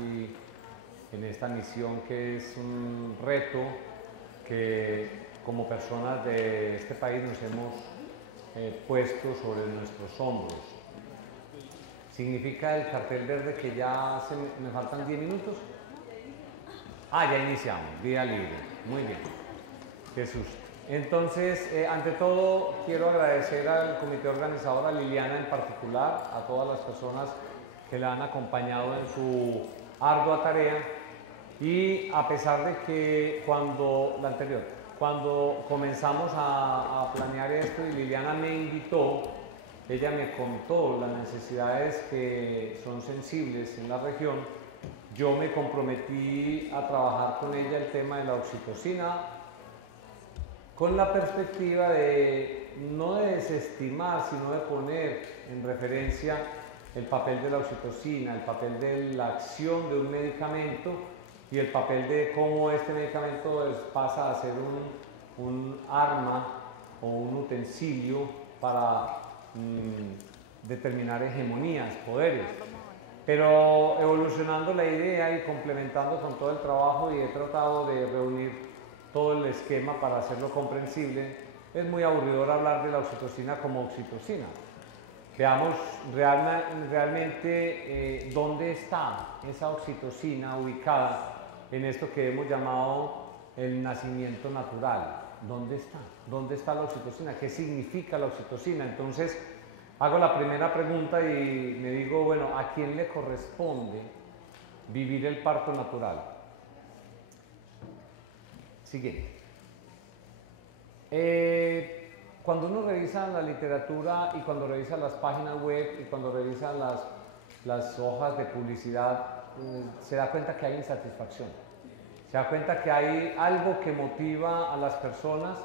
aquí en esta misión que es un reto que como personas de este país nos hemos puesto sobre nuestros hombros. ¿Significa el cartel verde que ya me faltan 10 minutos? Ah, ya iniciamos, Vida Libre. Muy bien. Jesús. Entonces, ante todo, quiero agradecer al comité organizador, a Liliana en particular, a todas las personas que la han acompañado en su ardua tarea. Y a pesar de que cuando comenzamos a planear esto y Liliana me invitó, ella me contó las necesidades que son sensibles en la región, yo me comprometí a trabajar con ella el tema de la oxitocina, con la perspectiva de no de desestimar, sino de poner en referencia el papel de la oxitocina, el papel de la acción de un medicamento y el papel de cómo este medicamento pasa a ser un arma o un utensilio para determinar hegemonías, poderes. Pero evolucionando la idea y complementando con todo el trabajo, y he tratado de reunir todo el esquema para hacerlo comprensible, es muy aburridor hablar de la oxitocina como oxitocina. Veamos realmente dónde está esa oxitocina ubicada en esto que hemos llamado el nacimiento natural. ¿Dónde está? ¿Dónde está la oxitocina? ¿Qué significa la oxitocina? Entonces, hago la primera pregunta y me digo, bueno, ¿a quién le corresponde vivir el parto natural? Siguiente. Cuando uno revisa la literatura y cuando revisa las páginas web y cuando revisa las hojas de publicidad, se da cuenta que hay insatisfacción. Se da cuenta que hay algo que motiva a las personas,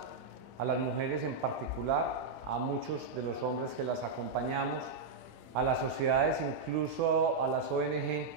a las mujeres en particular, a muchos de los hombres que las acompañamos, a las sociedades, incluso a las ONG,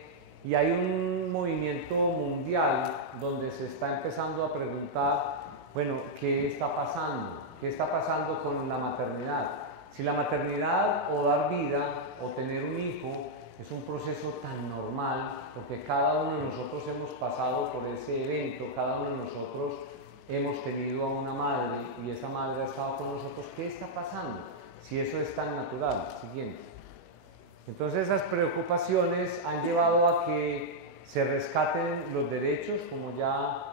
y hay un movimiento mundial donde se está empezando a preguntar, bueno, ¿qué está pasando? ¿Qué está pasando con la maternidad? Si la maternidad o dar vida o tener un hijo es un proceso tan normal, porque cada uno de nosotros hemos pasado por ese evento, cada uno de nosotros hemos tenido a una madre y esa madre ha estado con nosotros, ¿qué está pasando? Si eso es tan natural. Siguiente. Entonces esas preocupaciones han llevado a que se rescaten los derechos, como ya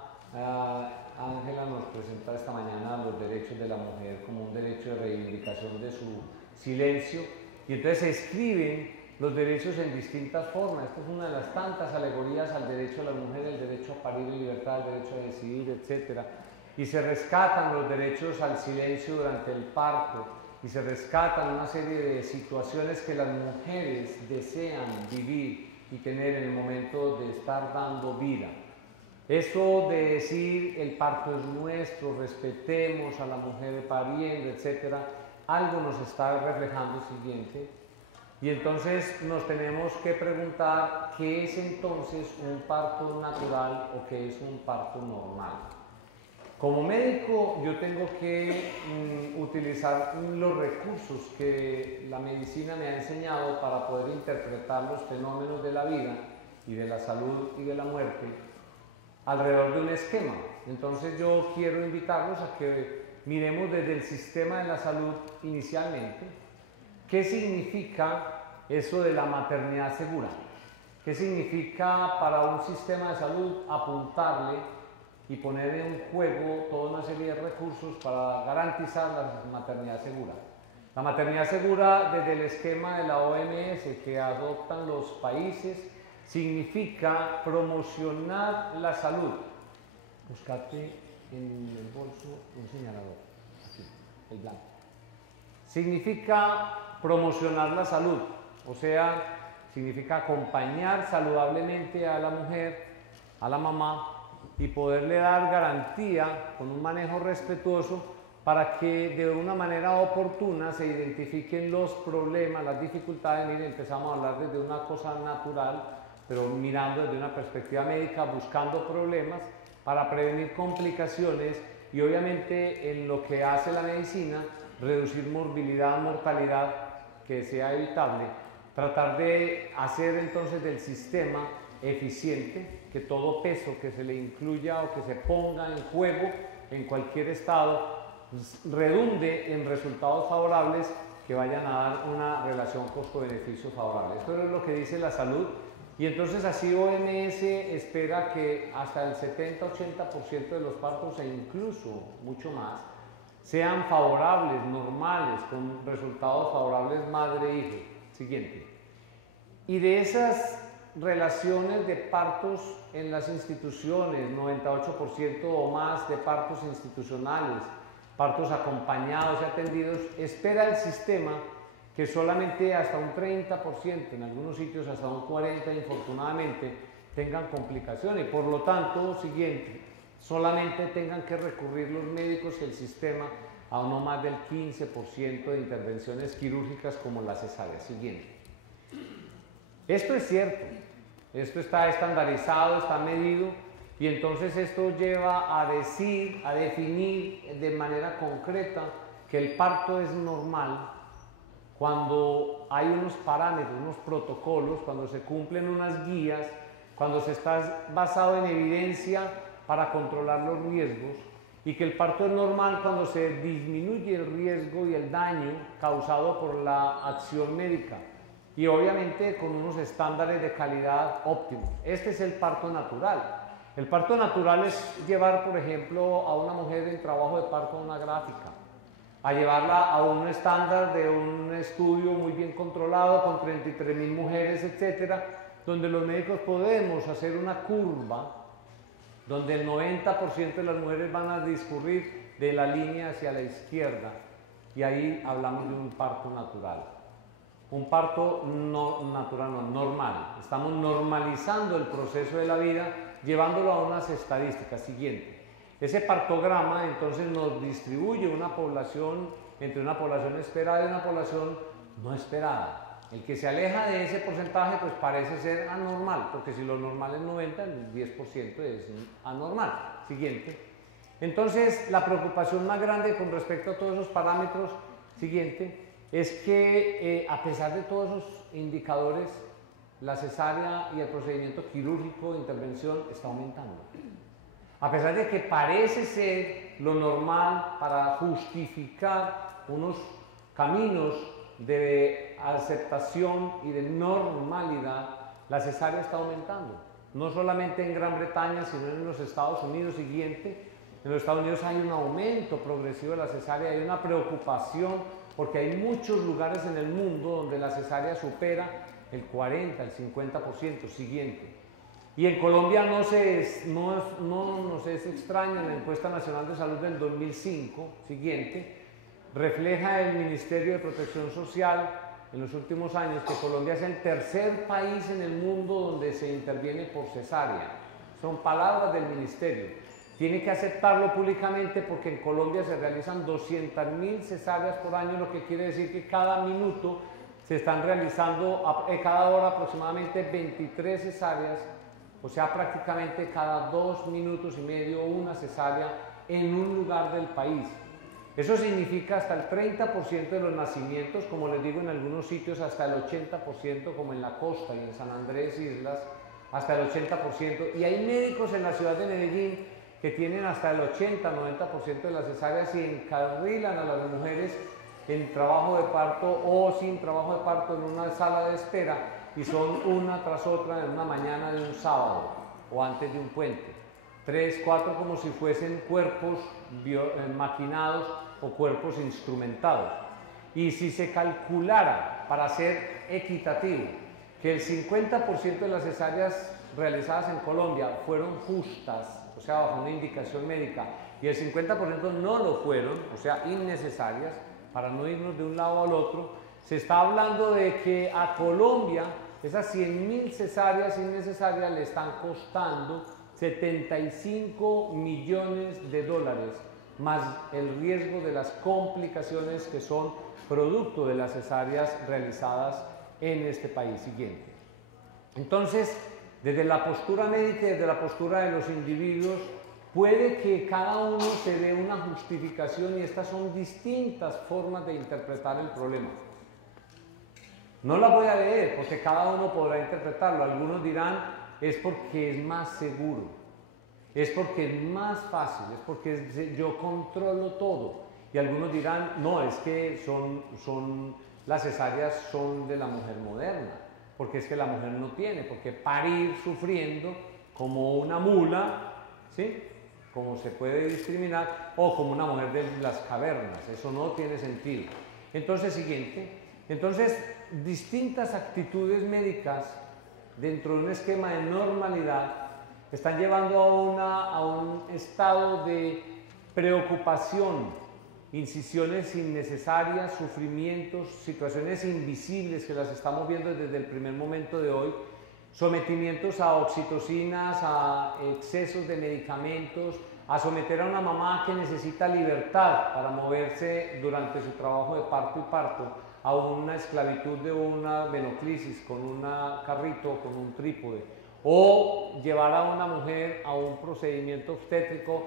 Ángela nos presenta esta mañana, los derechos de la mujer como un derecho de reivindicación de su silencio, y entonces se escriben los derechos en distintas formas. Esta es una de las tantas alegorías al derecho de la mujer, el derecho a parir en libertad, el derecho a decidir, etc. Y se rescatan los derechos al silencio durante el parto, y se rescatan una serie de situaciones que las mujeres desean vivir y tener en el momento de estar dando vida. Eso de decir el parto es nuestro, respetemos a la mujer pariendo, etc., algo nos está reflejando. Siguiente. Y entonces nos tenemos que preguntar qué es entonces un parto natural o qué es un parto normal. Como médico yo tengo que utilizar los recursos que la medicina me ha enseñado para poder interpretar los fenómenos de la vida y de la salud y de la muerte alrededor de un esquema. Entonces yo quiero invitarlos a que miremos desde el sistema de la salud inicialmente qué significa eso de la maternidad segura, qué significa para un sistema de salud apuntarle y poner en juego toda una serie de recursos para garantizar la maternidad segura. La maternidad segura desde el esquema de la OMS que adoptan los países significa promocionar la salud. Buscate en el bolso un señalador, aquí, el blanco. Significa promocionar la salud, o sea, significa acompañar saludablemente a la mujer, a la mamá, y poderle dar garantía con un manejo respetuoso para que de una manera oportuna se identifiquen los problemas, las dificultades. Miren, empezamos a hablar desde una cosa natural, pero mirando desde una perspectiva médica, buscando problemas para prevenir complicaciones y obviamente en lo que hace la medicina, reducir morbilidad, mortalidad, que sea evitable, tratar de hacer entonces del sistema eficiente, que todo peso que se le incluya o que se ponga en juego en cualquier estado redunde en resultados favorables que vayan a dar una relación costo-beneficio favorable. Esto es lo que dice la salud, y entonces así OMS espera que hasta el 70-80% de los partos, e incluso mucho más, sean favorables, normales, con resultados favorables madre-hijo. Siguiente. Y de esas relaciones de partos en las instituciones, 98% o más de partos institucionales, partos acompañados y atendidos, espera el sistema que solamente hasta un 30%, en algunos sitios hasta un 40%, infortunadamente, tengan complicaciones. Por lo tanto, siguiente, solamente tengan que recurrir los médicos y el sistema a no más del 15% de intervenciones quirúrgicas como la cesárea. Siguiente. Esto es cierto, esto está estandarizado, está medido, y entonces esto lleva a definir de manera concreta que el parto es normal cuando hay unos parámetros, unos protocolos, cuando se cumplen unas guías, cuando se está basado en evidencia para controlar los riesgos, y que el parto es normal cuando se disminuye el riesgo y el daño causado por la acción médica, y obviamente con unos estándares de calidad óptimos. Este es el parto natural. El parto natural es llevar, por ejemplo, a una mujer en trabajo de parto a una gráfica, a llevarla a un estándar de un estudio muy bien controlado con 33.000 mujeres, etcétera, donde los médicos podemos hacer una curva donde el 90% de las mujeres van a discurrir de la línea hacia la izquierda, y ahí hablamos de un parto natural. Un parto normal. Estamos normalizando el proceso de la vida, llevándolo a unas estadísticas. Siguiente. Ese partograma entonces nos distribuye una población entre una población esperada y una población no esperada. El que se aleja de ese porcentaje pues parece ser anormal, porque si lo normal es 90, el 10% es anormal. Siguiente. Entonces la preocupación más grande con respecto a todos esos parámetros, siguiente, es que a pesar de todos esos indicadores, la cesárea y el procedimiento quirúrgico de intervención está aumentando. A pesar de que parece ser lo normal para justificar unos caminos de aceptación y de normalidad, la cesárea está aumentando. No solamente en Gran Bretaña, sino en los Estados Unidos. Siguiente. En los Estados Unidos hay un aumento progresivo de la cesárea, hay una preocupación porque hay muchos lugares en el mundo donde la cesárea supera el 40, el 50%. Siguiente. Y en Colombia no nos es extraño, en la encuesta nacional de salud del 2005, siguiente, refleja el Ministerio de Protección Social en los últimos años que Colombia es el tercer país en el mundo donde se interviene por cesárea. Son palabras del Ministerio. Tiene que aceptarlo públicamente porque en Colombia se realizan 200.000 cesáreas por año, lo que quiere decir que cada minuto se están realizando, cada hora aproximadamente 23 cesáreas, o sea, prácticamente cada 2 minutos y medio una cesárea en un lugar del país. Eso significa hasta el 30% de los nacimientos, como les digo, en algunos sitios hasta el 80%, como en la costa y en San Andrés Islas, hasta el 80%. Y hay médicos en la ciudad de Medellín que tienen hasta el 80-90% de las cesáreas y encarrilan a las mujeres en trabajo de parto o sin trabajo de parto en una sala de espera, y son una tras otra en una mañana de un sábado o antes de un puente. 3, 4 como si fuesen cuerpos maquinados o cuerpos instrumentados. Y si se calculara, para ser equitativo, que el 50% de las cesáreas realizadas en Colombia fueron justas, o sea, bajo una indicación médica, y el 50% no lo fueron, o sea, innecesarias, para no irnos de un lado al otro, se está hablando de que a Colombia esas 100.000 cesáreas innecesarias le están costando 75 millones de dólares, más el riesgo de las complicaciones que son producto de las cesáreas realizadas en este país. Siguiente. Entonces, desde la postura médica y desde la postura de los individuos, puede que cada uno se dé una justificación, y estas son distintas formas de interpretar el problema. No la voy a leer porque cada uno podrá interpretarlo. Algunos dirán, es porque es más seguro, es porque es más fácil, es porque yo controlo todo. Y algunos dirán, no, es que las cesáreas son de la mujer moderna, porque es que la mujer no tiene por qué parir sufriendo como una mula, ¿sí? Como se puede discriminar, o como una mujer de las cavernas. Eso no tiene sentido. Entonces, distintas actitudes médicas dentro de un esquema de normalidad están llevando a un estado de preocupación, incisiones innecesarias, sufrimientos, situaciones invisibles que las estamos viendo desde el primer momento de hoy, sometimientos a oxitocinas, a excesos de medicamentos, a someter a una mamá que necesita libertad para moverse durante su trabajo de parto y parto, a una esclavitud de una venoclisis con un carrito, con un trípode, o llevar a una mujer a un procedimiento obstétrico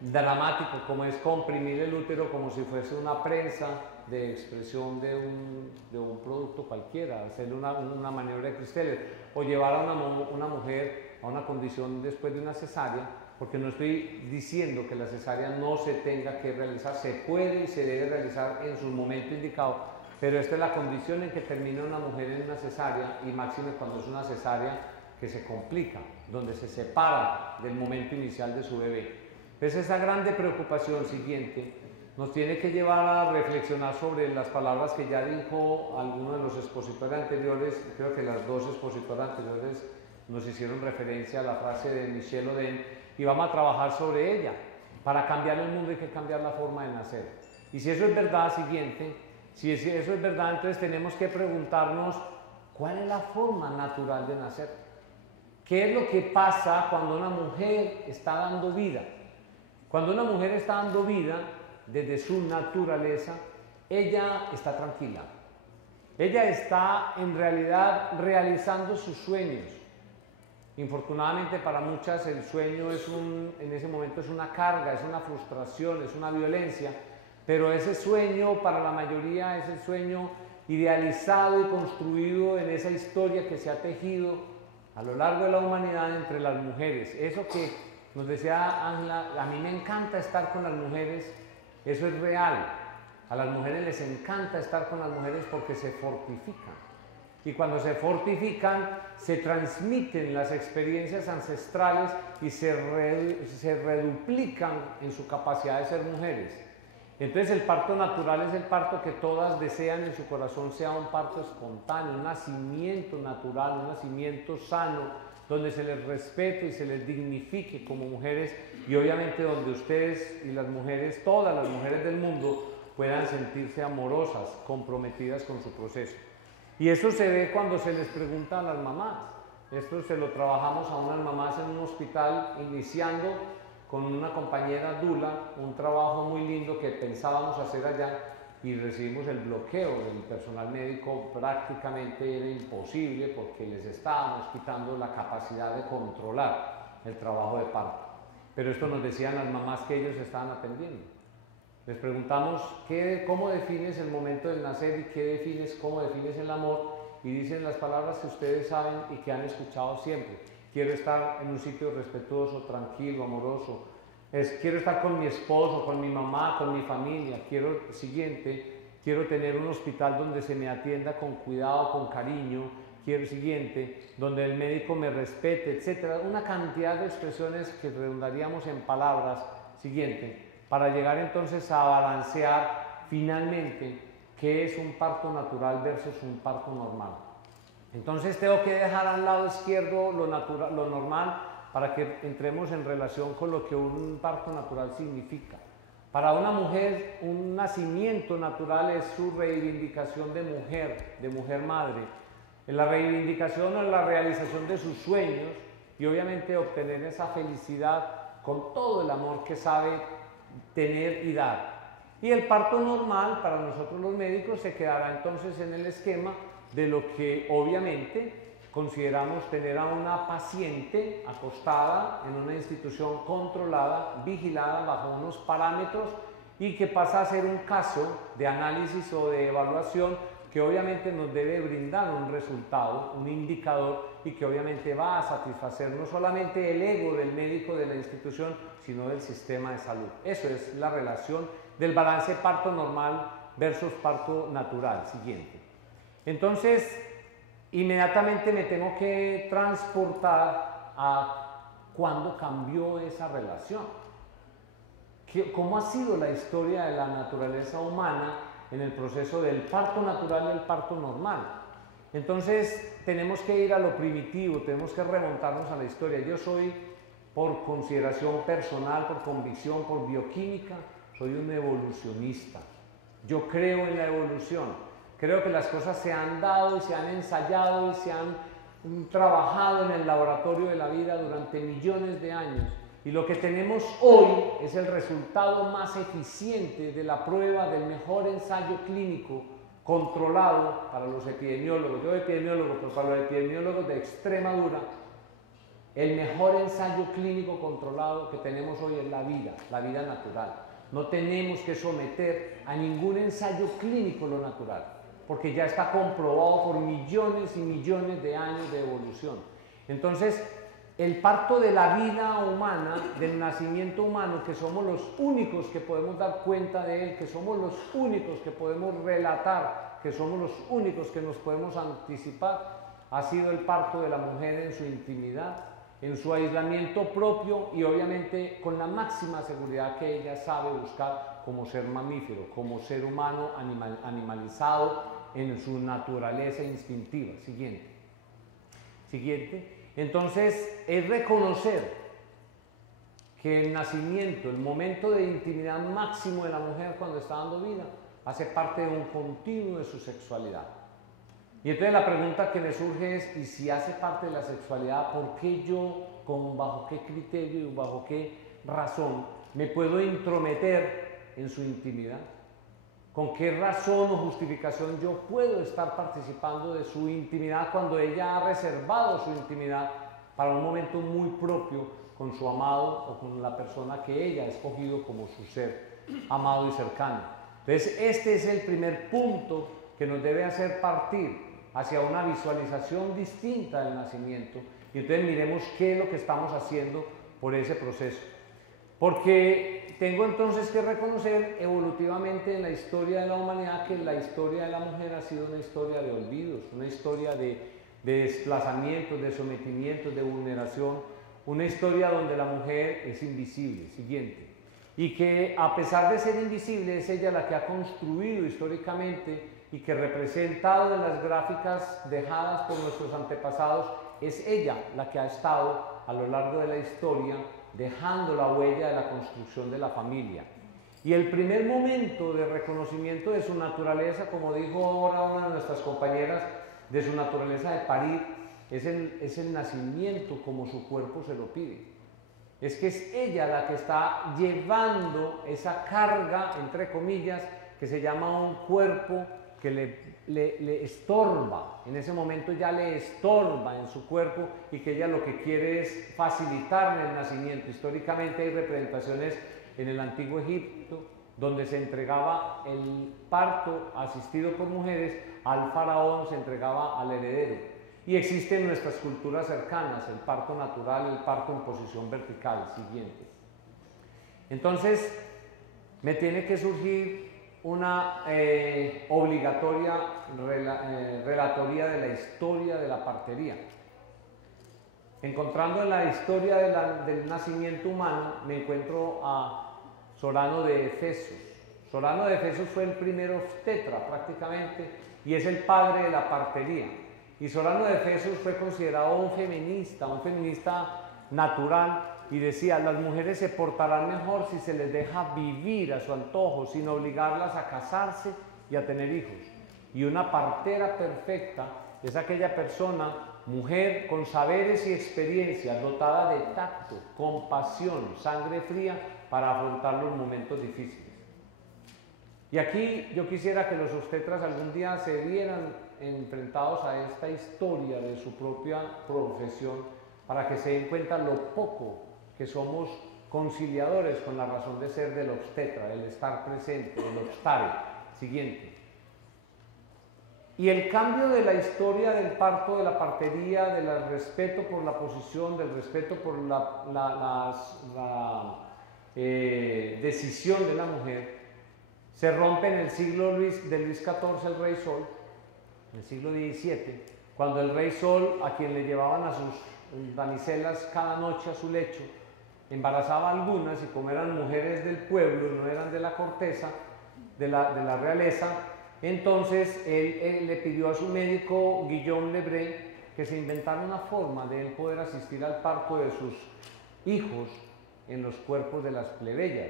dramático como es comprimir el útero como si fuese una prensa de expresión de un producto cualquiera, hacerle una maniobra de Christeller, o llevar a una mujer a una condición después de una cesárea, porque no estoy diciendo que la cesárea no se tenga que realizar, se puede y se debe realizar en su momento indicado, pero esta es la condición en que termina una mujer en una cesárea, y máxime cuando es una cesárea que se complica, donde se separa del momento inicial de su bebé. Entonces esa grande preocupación siguiente nos tiene que llevar a reflexionar sobre las palabras que ya dijo alguno de los expositores anteriores. Creo que las dos expositoras anteriores nos hicieron referencia a la frase de Michel Oden, y vamos a trabajar sobre ella. Para cambiar el mundo hay que cambiar la forma de nacer. Y si eso es verdad, si eso es verdad, entonces tenemos que preguntarnos cuál es la forma natural de nacer. ¿Qué es lo que pasa cuando una mujer está dando vida? Cuando una mujer está dando vida, desde su naturaleza, ella está tranquila. Ella está en realidad realizando sus sueños. Infortunadamente para muchas el sueño en ese momento es una carga, es una frustración, es una violencia, pero ese sueño para la mayoría es el sueño idealizado y construido en esa historia que se ha tejido a lo largo de la humanidad entre las mujeres. Eso que nos decía Ángela, a mí me encanta estar con las mujeres, eso es real. A las mujeres les encanta estar con las mujeres porque se fortifican. Y cuando se fortifican, se transmiten las experiencias ancestrales y se reduplican en su capacidad de ser mujeres. Entonces el parto natural es el parto que todas desean en su corazón sea un parto espontáneo, un nacimiento natural, un nacimiento sano, donde se les respete y se les dignifique como mujeres, y obviamente donde ustedes y las mujeres, todas las mujeres del mundo, puedan sentirse amorosas, comprometidas con su proceso. Y eso se ve cuando se les pregunta a las mamás. Esto se lo trabajamos a unas mamás en un hospital, iniciando con una compañera Dula, un trabajo muy lindo que pensábamos hacer allá, y recibimos el bloqueo del personal médico. Prácticamente era imposible porque les estábamos quitando la capacidad de controlar el trabajo de parto. Pero esto nos decían las mamás que ellos estaban atendiendo. Les preguntamos, ¿cómo defines el momento del nacer y cómo defines el amor? Y dicen las palabras que ustedes saben y que han escuchado siempre. Quiero estar en un sitio respetuoso, tranquilo, amoroso. Quiero estar con mi esposo, con mi mamá, con mi familia. Quiero tener un hospital donde se me atienda con cuidado, con cariño. Quiero donde el médico me respete, etc. Una cantidad de expresiones que redundaríamos en palabras. Para llegar entonces a balancear finalmente qué es un parto natural versus un parto normal. Entonces tengo que dejar al lado izquierdo lo normal, para que entremos en relación con lo que un parto natural significa. Para una mujer, un nacimiento natural es su reivindicación de mujer madre, la reivindicación o la realización de sus sueños, y obviamente obtener esa felicidad con todo el amor que sabe tener y dar. Y el parto normal, para nosotros los médicos, se quedará entonces en el esquema de lo que obviamente consideramos tener a una paciente acostada en una institución controlada, vigilada bajo unos parámetros, y que pasa a ser un caso de análisis o de evaluación que obviamente nos debe brindar un resultado, un indicador, y que obviamente va a satisfacer no solamente el ego del médico de la institución, sino del sistema de salud. Eso es la relación del balance parto normal versus parto natural. Siguiente. Entonces, inmediatamente me tengo que transportar a cuándo cambió esa relación. ¿Cómo ha sido la historia de la naturaleza humana en el proceso del parto natural y el parto normal? Entonces, tenemos que ir a lo primitivo, tenemos que remontarnos a la historia. Yo soy, por consideración personal, por convicción, por bioquímica, soy un evolucionista. Yo creo en la evolución. Creo que las cosas se han dado y se han ensayado y se han trabajado en el laboratorio de la vida durante millones de años. Y lo que tenemos hoy es el resultado más eficiente de la prueba del mejor ensayo clínico controlado para los epidemiólogos. Yo soy epidemiólogo, pero para los epidemiólogos de Extremadura, el mejor ensayo clínico controlado que tenemos hoy es la vida natural. No tenemos que someter a ningún ensayo clínico lo natural, porque ya está comprobado por millones y millones de años de evolución. Entonces, el parto de la vida humana, del nacimiento humano, que somos los únicos que podemos dar cuenta de él, que somos los únicos que podemos relatar, que somos los únicos que nos podemos anticipar, ha sido el parto de la mujer en su intimidad, en su aislamiento propio y obviamente con la máxima seguridad que ella sabe buscar como ser mamífero, como ser humano animalizado en su naturaleza instintiva. Siguiente. Entonces, es reconocer que el nacimiento, el momento de intimidad máximo de la mujer cuando está dando vida, hace parte de un continuo de su sexualidad. Y entonces la pregunta que me surge es, ¿y si hace parte de la sexualidad, por qué yo, bajo qué criterio y bajo qué razón, me puedo intrometer en su intimidad? ¿Con qué razón o justificación yo puedo estar participando de su intimidad cuando ella ha reservado su intimidad para un momento muy propio con su amado o con la persona que ella ha escogido como su ser amado y cercano? Entonces, este es el primer punto que nos debe hacer partir hacia una visualización distinta del nacimiento, y entonces miremos qué es lo que estamos haciendo por ese proceso. Porque tengo entonces que reconocer evolutivamente en la historia de la humanidad que la historia de la mujer ha sido una historia de olvidos, una historia de desplazamientos, de sometimientos, de vulneración, una historia donde la mujer es invisible. Siguiente. Y que a pesar de ser invisible es ella la que ha construido históricamente y que representado en las gráficas dejadas por nuestros antepasados, es ella la que ha estado a lo largo de la historia dejando la huella de la construcción de la familia. Y el primer momento de reconocimiento de su naturaleza, como dijo ahora una de nuestras compañeras, de su naturaleza de parir, es el nacimiento como su cuerpo se lo pide. Es que es ella la que está llevando esa carga, entre comillas, que se llama un cuerpo que le estorba, en ese momento ya le estorba en su cuerpo, y que ella lo que quiere es facilitarle el nacimiento. Históricamente hay representaciones en el antiguo Egipto donde se entregaba el parto asistido por mujeres al faraón, se entregaba al heredero. Y existen en nuestras culturas cercanas el parto natural, el parto en posición vertical. Siguiente. Entonces, me tiene que surgir una obligatoria relatoría de la historia de la partería. Encontrando en la historia del nacimiento humano, me encuentro a Sorano de Efesos. Sorano de Efesos fue el primer obstetra prácticamente y es el padre de la partería. Y Sorano de Efesos fue considerado un feminista natural, y decía, las mujeres se portarán mejor si se les deja vivir a su antojo, sin obligarlas a casarse y a tener hijos. Y una partera perfecta es aquella persona, mujer con saberes y experiencia, dotada de tacto, compasión, sangre fría para afrontar los momentos difíciles. Y aquí yo quisiera que los obstetras algún día se vieran enfrentados a esta historia de su propia profesión, para que se den cuenta lo poco que somos conciliadores con la razón de ser del obstetra, del estar presente, del obstare. Siguiente. Y el cambio de la historia del parto, de la partería, del respeto por la posición, del respeto por la decisión de la mujer, se rompe en el siglo de Luis XIV, el Rey Sol, en el siglo XVII, cuando el Rey Sol, a quien le llevaban a sus damiselas cada noche a su lecho, embarazaba a algunas, y como eran mujeres del pueblo, no eran de la corteza, de la realeza, entonces él le pidió a su médico Guillaume Lebrun que se inventara una forma de él poder asistir al parto de sus hijos en los cuerpos de las plebeyas.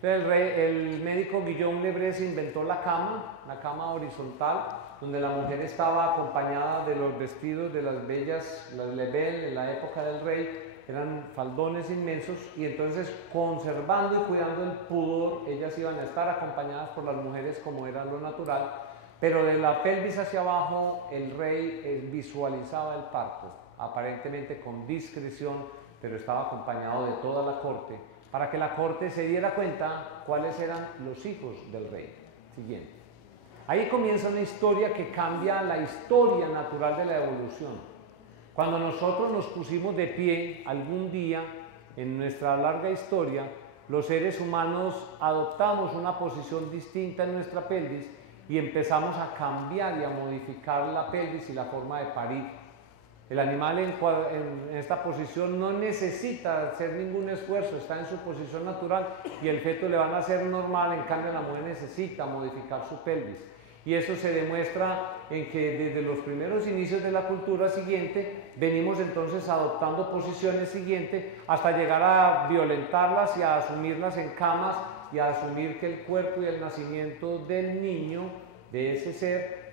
Entonces el médico Guillaume Lebrun se inventó la cama horizontal, donde la mujer estaba acompañada de los vestidos de las bellas, las lebel en la época del rey, eran faldones inmensos, y entonces, conservando y cuidando el pudor, ellas iban a estar acompañadas por las mujeres como era lo natural, pero de la pelvis hacia abajo el rey visualizaba el parto, aparentemente con discreción, pero estaba acompañado de toda la corte, para que la corte se diera cuenta cuáles eran los hijos del rey. Siguiente. Ahí comienza una historia que cambia la historia natural de la evolución. Cuando nosotros nos pusimos de pie algún día en nuestra larga historia, los seres humanos adoptamos una posición distinta en nuestra pelvis y empezamos a cambiar y a modificar la pelvis y la forma de parir. El animal en esta posición no necesita hacer ningún esfuerzo, está en su posición natural y el feto le va a nacer normal, en cambio la mujer necesita modificar su pelvis. Y eso se demuestra en que desde los primeros inicios de la cultura siguiente venimos entonces adoptando posiciones siguientes hasta llegar a violentarlas y a asumirlas en camas y a asumir que el cuerpo y el nacimiento del niño, de ese ser,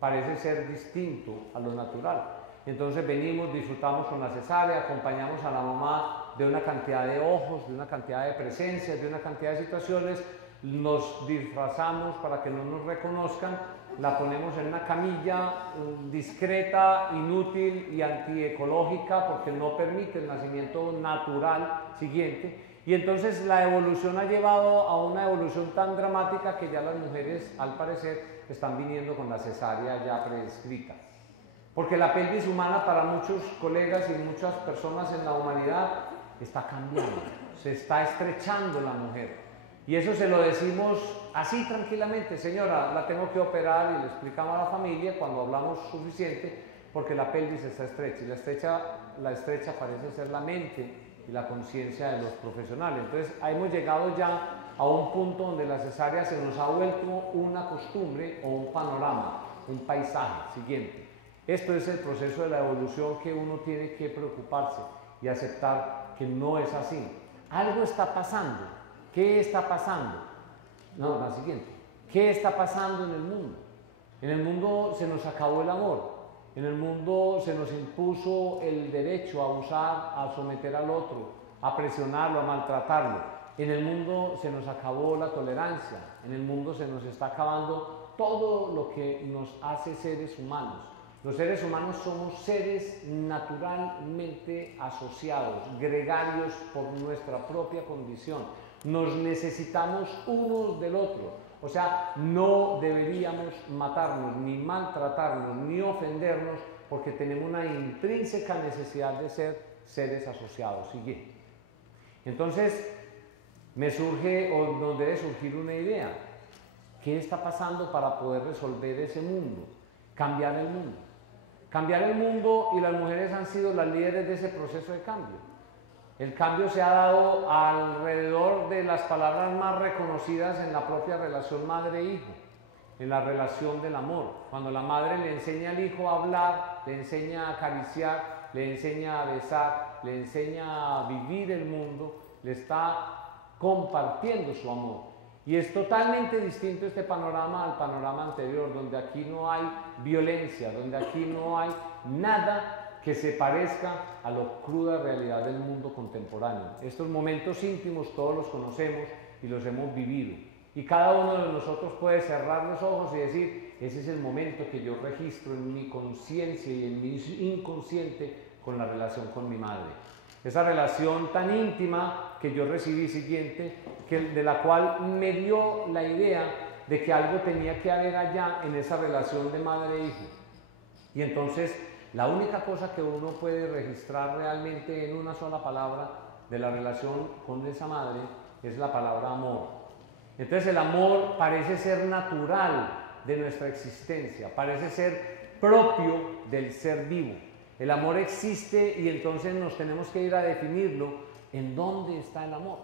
parece ser distinto a lo natural. Entonces venimos, disfrutamos con la cesárea, acompañamos a la mamá de una cantidad de ojos, de una cantidad de presencias, de una cantidad de situaciones, nos disfrazamos para que no nos reconozcan, la ponemos en una camilla discreta, inútil y antiecológica porque no permite el nacimiento natural siguiente, y entonces la evolución ha llevado a una evolución tan dramática que ya las mujeres, al parecer, están viniendo con la cesárea ya prescrita. Porque la pelvis humana, para muchos colegas y muchas personas en la humanidad, está cambiando, se está estrechando la mujer. Y eso se lo decimos así tranquilamente: señora, la tengo que operar, y le explicamos a la familia cuando hablamos suficiente, porque la pelvis está estrecha, y la estrecha parece ser la mente y la conciencia de los profesionales. Entonces hemos llegado ya a un punto donde la cesárea se nos ha vuelto una costumbre o un panorama, un paisaje. Siguiente. Esto es el proceso de la evolución que uno tiene que preocuparse y aceptar que no es así. Algo está pasando. ¿Qué está pasando? No, la siguiente. ¿Qué está pasando en el mundo? En el mundo se nos acabó el amor. En el mundo se nos impuso el derecho a abusar, a someter al otro, a presionarlo, a maltratarlo. En el mundo se nos acabó la tolerancia. En el mundo se nos está acabando todo lo que nos hace seres humanos. Los seres humanos somos seres naturalmente asociados, gregarios por nuestra propia condición. Nos necesitamos unos del otro, o sea, no deberíamos matarnos, ni maltratarnos, ni ofendernos, porque tenemos una intrínseca necesidad de ser seres asociados. Siguiente. Entonces, me surge, o nos debe surgir una idea: ¿qué está pasando para poder resolver ese mundo? Cambiar el mundo. Cambiar el mundo, y las mujeres han sido las líderes de ese proceso de cambio. El cambio se ha dado alrededor de las palabras más reconocidas en la propia relación madre-hijo, en la relación del amor. Cuando la madre le enseña al hijo a hablar, le enseña a acariciar, le enseña a besar, le enseña a vivir el mundo, le está compartiendo su amor. Y es totalmente distinto este panorama al panorama anterior, donde aquí no hay violencia, donde aquí no hay nada que se parezca a la cruda realidad del mundo contemporáneo. Estos momentos íntimos todos los conocemos y los hemos vivido. Y cada uno de nosotros puede cerrar los ojos y decir: ese es el momento que yo registro en mi conciencia y en mi inconsciente con la relación con mi madre. Esa relación tan íntima que yo recibí siguiente, de la cual me dio la idea de que algo tenía que haber allá en esa relación de madre e hijo. Y entonces la única cosa que uno puede registrar realmente en una sola palabra de la relación con esa madre es la palabra amor. Entonces el amor parece ser natural de nuestra existencia, parece ser propio del ser vivo. El amor existe y entonces nos tenemos que ir a definirlo. ¿En dónde está el amor?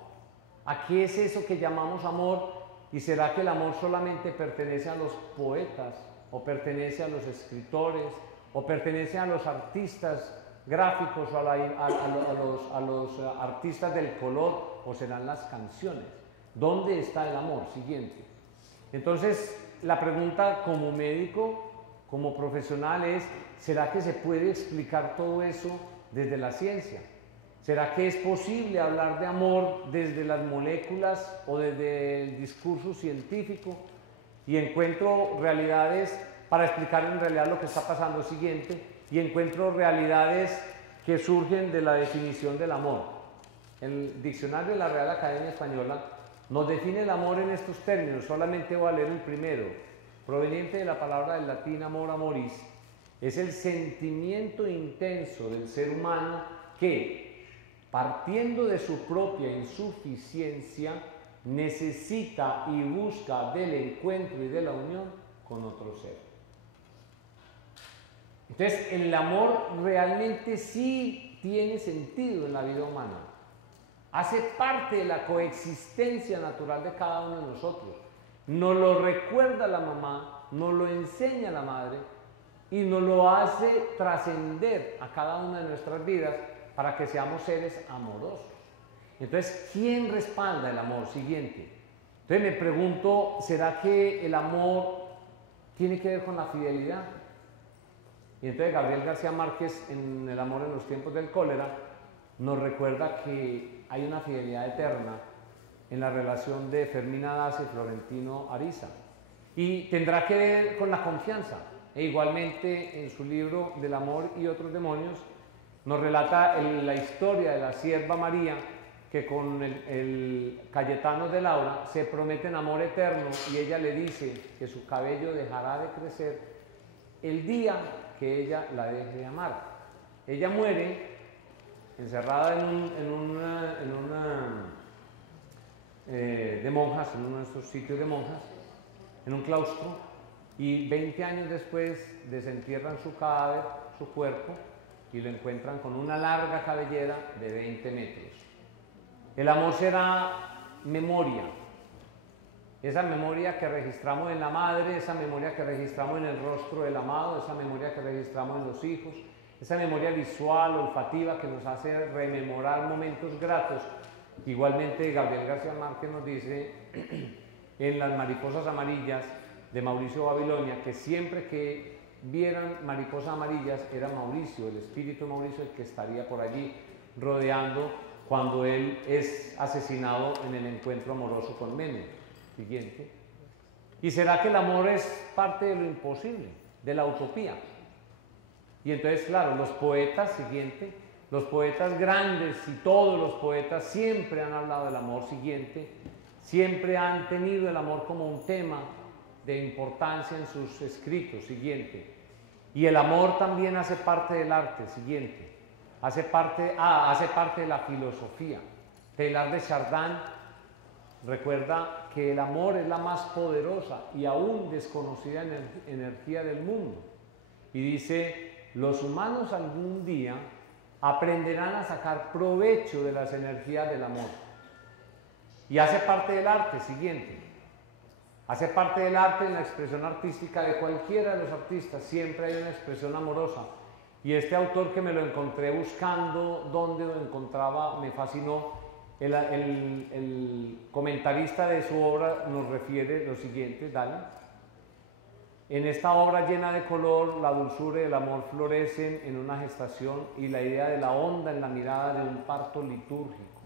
¿A qué es eso que llamamos amor? ¿Y será que el amor solamente pertenece a los poetas, o pertenece a los escritores, o pertenece a los artistas gráficos, o a los artistas del color, o serán las canciones? ¿Dónde está el amor? Siguiente. Entonces, la pregunta como médico, como profesional es, ¿será que se puede explicar todo eso desde la ciencia? ¿Será que es posible hablar de amor desde las moléculas o desde el discurso científico? Y encuentro realidades para explicar en realidad lo que está pasando. Siguiente. Y encuentro realidades que surgen de la definición del amor. El diccionario de la Real Academia Española nos define el amor en estos términos. Solamente voy a leer el primero. Proveniente de la palabra del latín amor, amoris. Es el sentimiento intenso del ser humano que, partiendo de su propia insuficiencia, necesita y busca del encuentro y de la unión con otro ser. Entonces, el amor realmente sí tiene sentido en la vida humana. Hace parte de la coexistencia natural de cada uno de nosotros. Nos lo recuerda la mamá, nos lo enseña la madre y nos lo hace trascender a cada una de nuestras vidas para que seamos seres amorosos. Entonces, ¿quién respalda el amor? Siguiente. Entonces me pregunto, ¿será que el amor tiene que ver con la fidelidad? Y entonces Gabriel García Márquez, en El amor en los tiempos del cólera, nos recuerda que hay una fidelidad eterna en la relación de Fermina Daza y Florentino Ariza. Y tendrá que ver con la confianza. E igualmente en su libro Del amor y otros demonios, nos relata la historia de la sierva María, que con el Cayetano de Laura se prometen amor eterno y ella le dice que su cabello dejará de crecer el día que ella la deje de amar. Ella muere encerrada de monjas, en uno de estos sitios de monjas, en un claustro, y 20 años después desentierran su cadáver, su cuerpo, y lo encuentran con una larga cabellera de 20 metros. El amor será memoria, esa memoria que registramos en la madre, esa memoria que registramos en el rostro del amado, esa memoria que registramos en los hijos, esa memoria visual, olfativa que nos hace rememorar momentos gratos. Igualmente Gabriel García Márquez nos dice en Las mariposas amarillas de Mauricio Babilonia que siempre que vieran mariposas amarillas era Mauricio, el espíritu de Mauricio, el que estaría por allí rodeando cuando él es asesinado en el encuentro amoroso con Menem. Siguiente. ¿Y será que el amor es parte de lo imposible, de la utopía? Y entonces, claro, los poetas, siguiente, los poetas grandes y todos los poetas siempre han hablado del amor, siguiente, siempre han tenido el amor como un tema de importancia en sus escritos, siguiente. Y el amor también hace parte del arte, siguiente. Hace parte de la filosofía. Teilhard de Chardin recuerda que el amor es la más poderosa y aún desconocida energía del mundo. Y dice, los humanos algún día aprenderán a sacar provecho de las energías del amor. Y hace parte del arte, siguiente. Hace parte del arte en la expresión artística de cualquiera de los artistas, siempre hay una expresión amorosa. Y este autor que me lo encontré buscando, donde lo encontraba, me fascinó. El comentarista de su obra nos refiere lo siguiente, dale. En esta obra llena de color, la dulzura y el amor florecen en una gestación y la idea de la onda en la mirada de un parto litúrgico.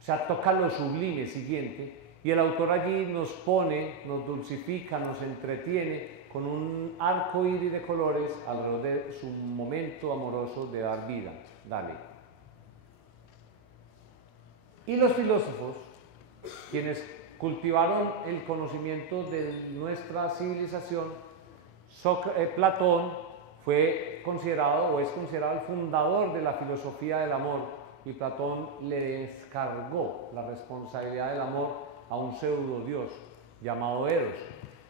O sea, toca lo sublime, siguiente. Y el autor allí nos pone, nos dulcifica, nos entretiene con un arco iris de colores alrededor de su momento amoroso de dar vida. Dale. Y los filósofos, quienes cultivaron el conocimiento de nuestra civilización, Platón fue considerado o es considerado el fundador de la filosofía del amor, y Platón le descargó la responsabilidad del amor a un pseudo dios llamado Eros,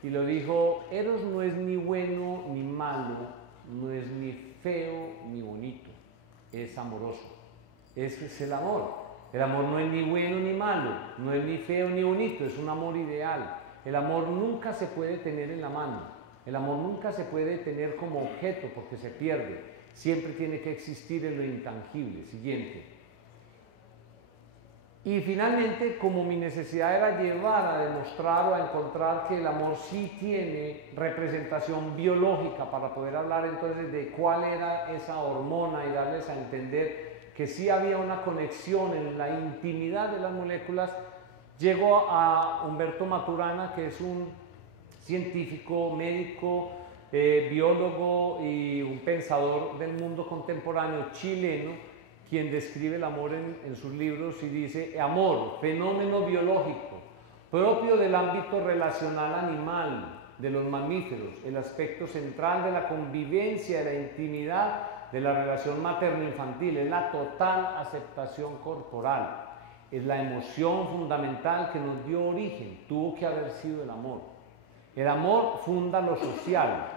y le dijo: Eros no es ni bueno ni malo, no es ni feo ni bonito, es amoroso. Ese es el amor. El amor no es ni bueno ni malo, no es ni feo ni bonito, es un amor ideal. El amor nunca se puede tener en la mano, el amor nunca se puede tener como objeto porque se pierde, siempre tiene que existir en lo intangible. Siguiente. Y finalmente, como mi necesidad era llevar a demostrar o a encontrar que el amor sí tiene representación biológica, para poder hablar entonces de cuál era esa hormona y darles a entender que sí había una conexión en la intimidad de las moléculas, llego a Humberto Maturana, que es un científico, médico, biólogo y un pensador del mundo contemporáneo chileno, quien describe el amor en sus libros y dice: amor, fenómeno biológico, propio del ámbito relacional animal, de los mamíferos, el aspecto central de la convivencia, de la intimidad, de la relación materno-infantil, es la total aceptación corporal, es la emoción fundamental que nos dio origen, tuvo que haber sido el amor. El amor funda lo social,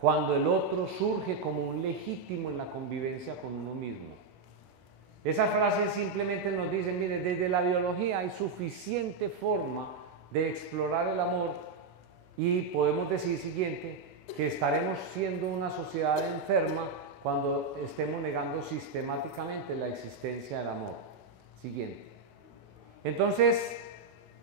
cuando el otro surge como un legítimo en la convivencia con uno mismo. Esa frase simplemente nos dice: mire, desde la biología hay suficiente forma de explorar el amor, y podemos decir siguiente, que estaremos siendo una sociedad enferma cuando estemos negando sistemáticamente la existencia del amor. Siguiente. Entonces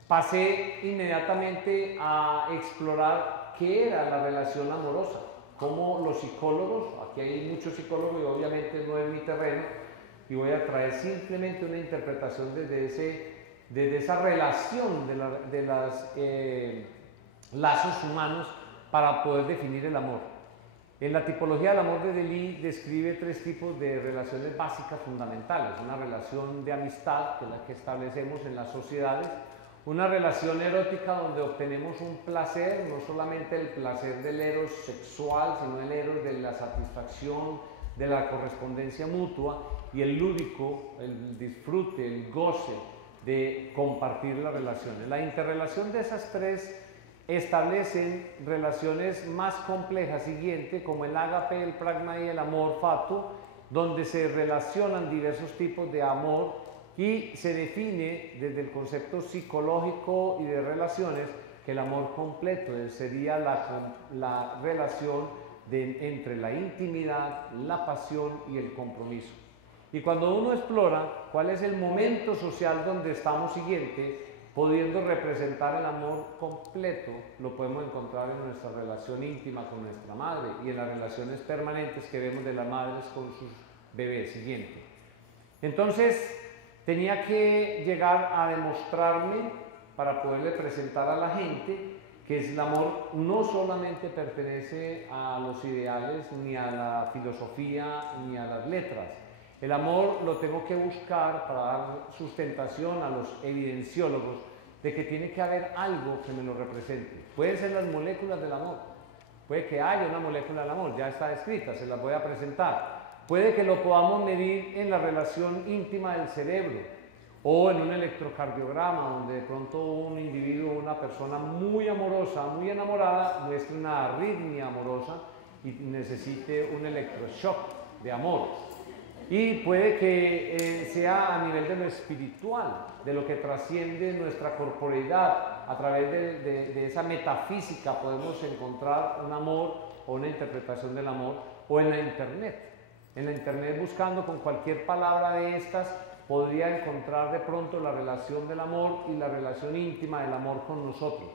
pasé inmediatamente a explorar qué era la relación amorosa, cómo los psicólogos, aquí hay muchos psicólogos y obviamente no es mi terreno, y voy a traer simplemente una interpretación desde esa relación de los lazos humanos para poder definir el amor. En la tipología del amor de Deleuze describe 3 tipos de relaciones básicas fundamentales: una relación de amistad, que es la que establecemos en las sociedades; una relación erótica, donde obtenemos un placer, no solamente el placer del eros sexual, sino el eros de la satisfacción, de la correspondencia mutua; y el lúdico, el disfrute, el goce de compartir las relaciones. La interrelación de esas 3 establecen relaciones más complejas, siguiente, como el ágape, el pragma y el amor fatu, donde se relacionan diversos tipos de amor, y se define desde el concepto psicológico y de relaciones que el amor completo sería la relación entre la intimidad, la pasión y el compromiso. Y cuando uno explora cuál es el momento social donde estamos, siguiente, pudiendo representar el amor completo, lo podemos encontrar en nuestra relación íntima con nuestra madre y en las relaciones permanentes que vemos de las madres con sus bebés. Siguiente. Entonces tenía que llegar a demostrarme, para poderle presentar a la gente, que el amor no solamente pertenece a los ideales, ni a la filosofía, ni a las letras. El amor lo tengo que buscar para dar sustentación a los evidenciólogos de que tiene que haber algo que me lo represente. Pueden ser las moléculas del amor, puede que haya una molécula del amor, ya está escrita, se las voy a presentar. Puede que lo podamos medir en la relación íntima del cerebro, o en un electrocardiograma, donde de pronto un individuo, una persona muy amorosa, muy enamorada, muestre una arritmia amorosa y necesite un electroshock de amor. Y puede que sea a nivel de lo espiritual, de lo que trasciende nuestra corporeidad. A través de esa metafísica podemos encontrar un amor o una interpretación del amor, o en la internet. En la internet, buscando con cualquier palabra de estas, podría encontrar de pronto la relación del amor y la relación íntima del amor con nosotros.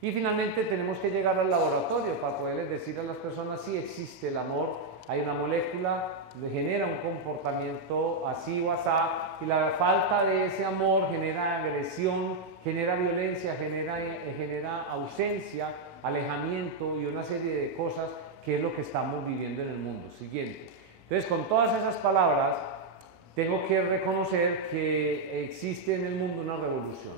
Y finalmente tenemos que llegar al laboratorio para poderles decir a las personas si existe el amor. Hay una molécula que genera un comportamiento así o asá, y la falta de ese amor genera agresión, genera violencia, genera ausencia, alejamiento y una serie de cosas, que es lo que estamos viviendo en el mundo. Siguiente. Entonces, con todas esas palabras, tengo que reconocer que existe en el mundo una revolución.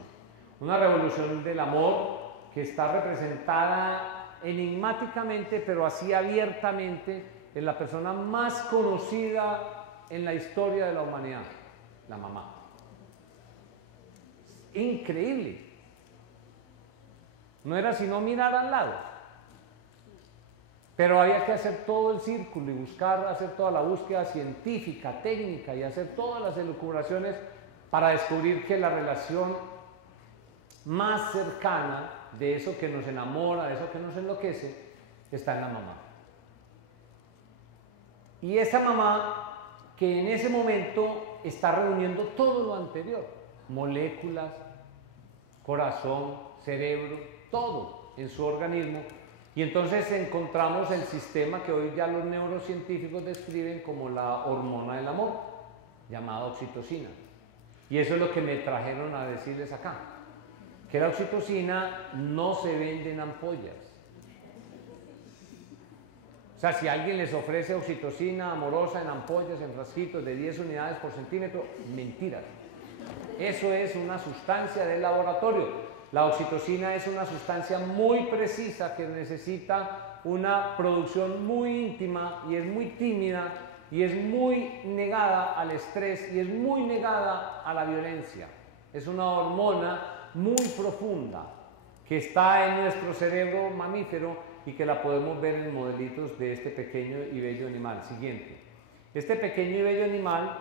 una revolución del amor que está representada enigmáticamente, pero así abiertamente, en la persona más conocida en la historia de la humanidad, la mamá. Increíble. No era sino mirar al lado. Pero había que hacer todo el círculo y buscar, hacer toda la búsqueda científica, técnica y hacer todas las elucubraciones para descubrir que la relación más cercana de eso que nos enamora, de eso que nos enloquece, está en la mamá. Y esa mamá que en ese momento está reuniendo todo lo anterior, moléculas, corazón, cerebro, todo en su organismo. Y entonces encontramos el sistema que hoy ya los neurocientíficos describen como la hormona del amor, llamada oxitocina. Y eso es lo que me trajeron a decirles acá, que la oxitocina no se vende en ampollas. O sea, si alguien les ofrece oxitocina amorosa en ampollas, en frasquitos de 10 unidades por centímetro, mentiras. Eso es una sustancia del laboratorio. La oxitocina es una sustancia muy precisa que necesita una producción muy íntima y es muy tímida y es muy negada al estrés y es muy negada a la violencia. Es una hormona muy profunda que está en nuestro cerebro mamífero y que la podemos ver en modelitos de este pequeño y bello animal. Siguiente. Este pequeño y bello animal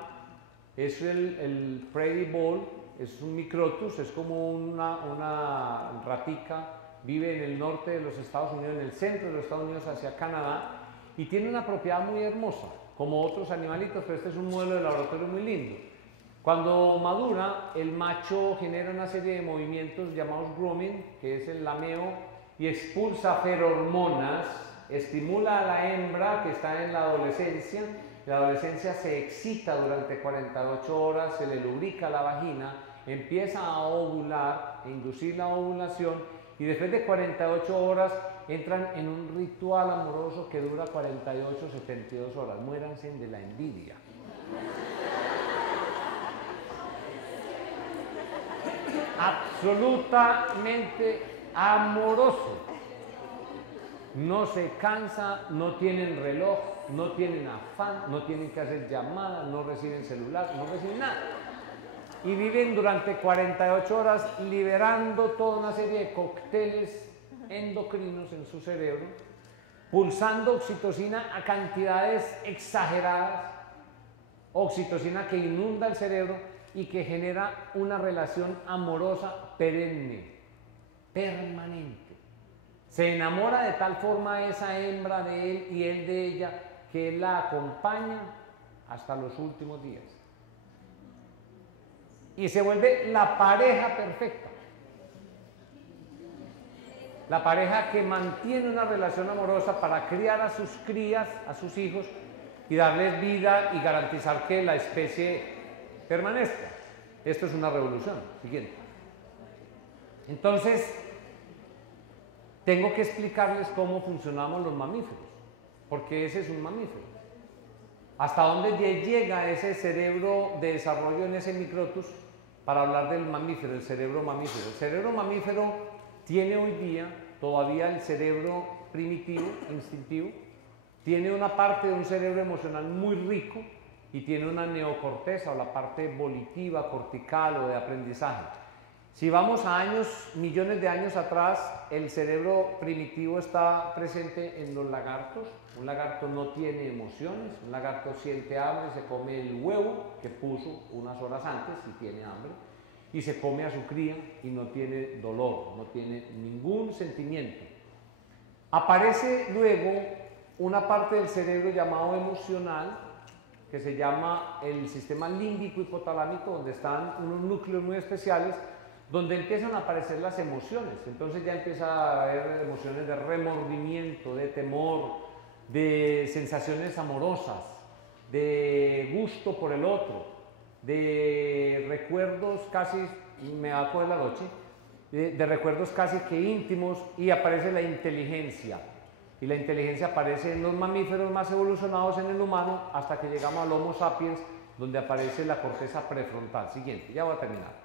es el Prairie Vole, es un microtus, es como una ratica, vive en el norte de los Estados Unidos, en el centro de los Estados Unidos hacia Canadá, y tiene una propiedad muy hermosa, como otros animalitos, pero este es un modelo de laboratorio muy lindo. Cuando madura, el macho genera una serie de movimientos llamados grooming, que es el lameo, y expulsa ferormonas, estimula a la hembra que está en la adolescencia. La adolescencia se excita durante 48 horas, se le lubrica la vagina, empieza a ovular, a inducir la ovulación, y después de 48 horas entran en un ritual amoroso que dura 48, 72 horas. Muéranse de la envidia. Absolutamente amoroso. No se cansa, no tienen reloj, no tienen afán, no tienen que hacer llamadas, no reciben celular, no reciben nada. Y viven durante 48 horas liberando toda una serie de cócteles endocrinos en su cerebro, pulsando oxitocina a cantidades exageradas, oxitocina que inunda el cerebro y que genera una relación amorosa perenne, permanente. Se enamora de tal forma esa hembra de él y él de ella que él la acompaña hasta los últimos días. Y se vuelve la pareja perfecta. La pareja que mantiene una relación amorosa para criar a sus crías, a sus hijos, y darles vida y garantizar que la especie permanezca. Esto es una revolución. Siguiente. Entonces, tengo que explicarles cómo funcionamos los mamíferos, porque ese es un mamífero. Hasta dónde llega ese cerebro de desarrollo en ese microtus para hablar del mamífero, el cerebro mamífero. El cerebro mamífero tiene hoy día todavía el cerebro primitivo, instintivo, tiene una parte de un cerebro emocional muy rico y tiene una neocorteza o la parte volitiva, cortical o de aprendizaje. Si vamos a años, millones de años atrás, el cerebro primitivo está presente en los lagartos. Un lagarto no tiene emociones, un lagarto siente hambre, se come el huevo que puso unas horas antes y tiene hambre, y se come a su cría y no tiene dolor, no tiene ningún sentimiento. Aparece luego una parte del cerebro llamado emocional, que se llama el sistema límbico hipotalámico, donde están unos núcleos muy especiales, donde empiezan a aparecer las emociones. Entonces ya empieza a haber emociones de remordimiento, de temor, de sensaciones amorosas, de gusto por el otro, de recuerdos casi, me va a coger la noche, de recuerdos casi que íntimos, y aparece la inteligencia. Y la inteligencia aparece en los mamíferos más evolucionados, en el humano, hasta que llegamos al Homo sapiens, donde aparece la corteza prefrontal. Siguiente, ya voy a terminar.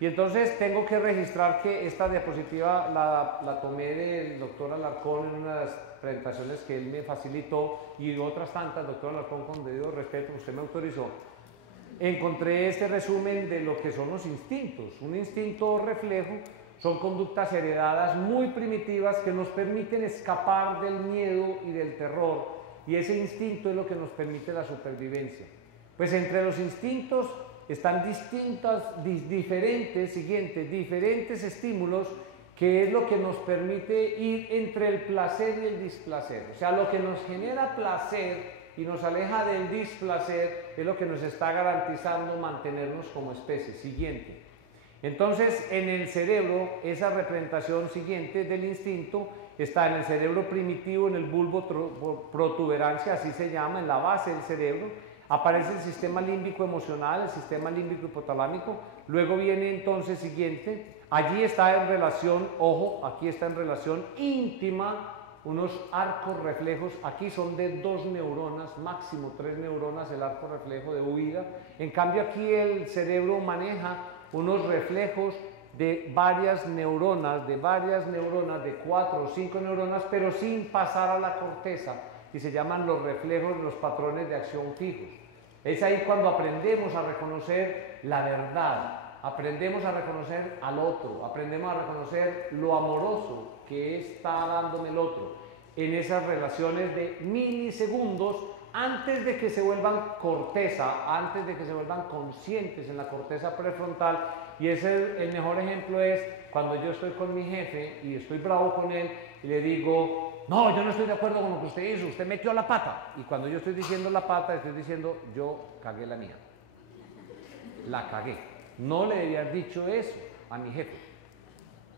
Y entonces tengo que registrar que esta diapositiva la tomé del doctor Alarcón en unas presentaciones que él me facilitó y otras tantas, doctor Alarcón, con debido respeto, usted me autorizó. Encontré este resumen de lo que son los instintos. Un instinto reflejo son conductas heredadas muy primitivas que nos permiten escapar del miedo y del terror, y ese instinto es lo que nos permite la supervivencia. Pues entre los instintos están diferentes estímulos, que es lo que nos permite ir entre el placer y el displacer. O sea, lo que nos genera placer y nos aleja del displacer es lo que nos está garantizando mantenernos como especie. Siguiente. Entonces, en el cerebro, esa representación siguiente del instinto está en el cerebro primitivo, en el bulbo protuberancia, así se llama, en la base del cerebro. Aparece el sistema límbico emocional, el sistema límbico hipotalámico. Luego viene entonces siguiente. Allí está en relación, ojo, aquí está en relación íntima unos arcos reflejos. Aquí son de 2 neuronas, máximo 3 neuronas el arco reflejo de huida. En cambio aquí el cerebro maneja unos reflejos de varias neuronas, de 4 o 5 neuronas, pero sin pasar a la corteza, y se llaman los reflejos, los patrones de acción fijos. Es ahí cuando aprendemos a reconocer la verdad, aprendemos a reconocer al otro, aprendemos a reconocer lo amoroso que está dándome el otro, en esas relaciones de milisegundos antes de que se vuelvan corteza, antes de que se vuelvan conscientes en la corteza prefrontal. Y ese, el mejor ejemplo es cuando yo estoy con mi jefe y estoy bravo con él y le digo: no, yo no estoy de acuerdo con lo que usted hizo, usted metió la pata. Y cuando yo estoy diciendo la pata, estoy diciendo: yo cagué la mía, la cagué. No le debía haber dicho eso a mi jefe.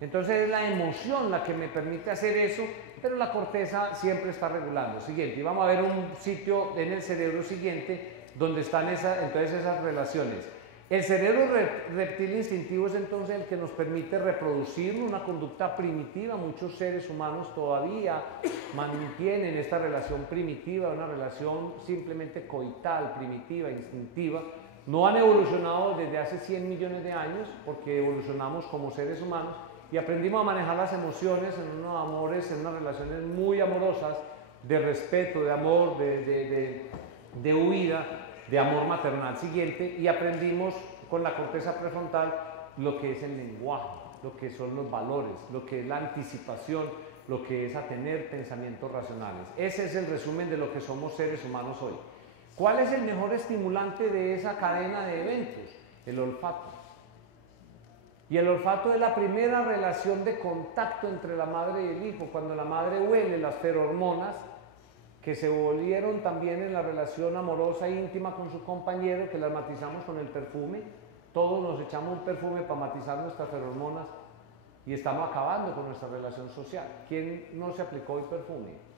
Entonces es la emoción la que me permite hacer eso, pero la corteza siempre está regulando. Siguiente, y vamos a ver un sitio en el cerebro siguiente donde están entonces esas relaciones. El cerebro reptil instintivo es entonces el que nos permite reproducir una conducta primitiva. Muchos seres humanos todavía mantienen esta relación primitiva, una relación simplemente coital, primitiva, instintiva. No han evolucionado desde hace 100 millones de años, porque evolucionamos como seres humanos y aprendimos a manejar las emociones en unos amores, en unas relaciones muy amorosas, de respeto, de amor, de huida, de amor maternal. Siguiente, y aprendimos con la corteza prefrontal lo que es el lenguaje, lo que son los valores, lo que es la anticipación, lo que es a tener pensamientos racionales. Ese es el resumen de lo que somos seres humanos hoy. ¿Cuál es el mejor estimulante de esa cadena de eventos? El olfato. Y el olfato es la primera relación de contacto entre la madre y el hijo. Cuando la madre huele las ferormonas, que se volvieron también en la relación amorosa e íntima con su compañero, que las matizamos con el perfume. Todos nos echamos un perfume para matizar nuestras ferormonas y estamos acabando con nuestra relación social. ¿Quién no se aplicó el perfume?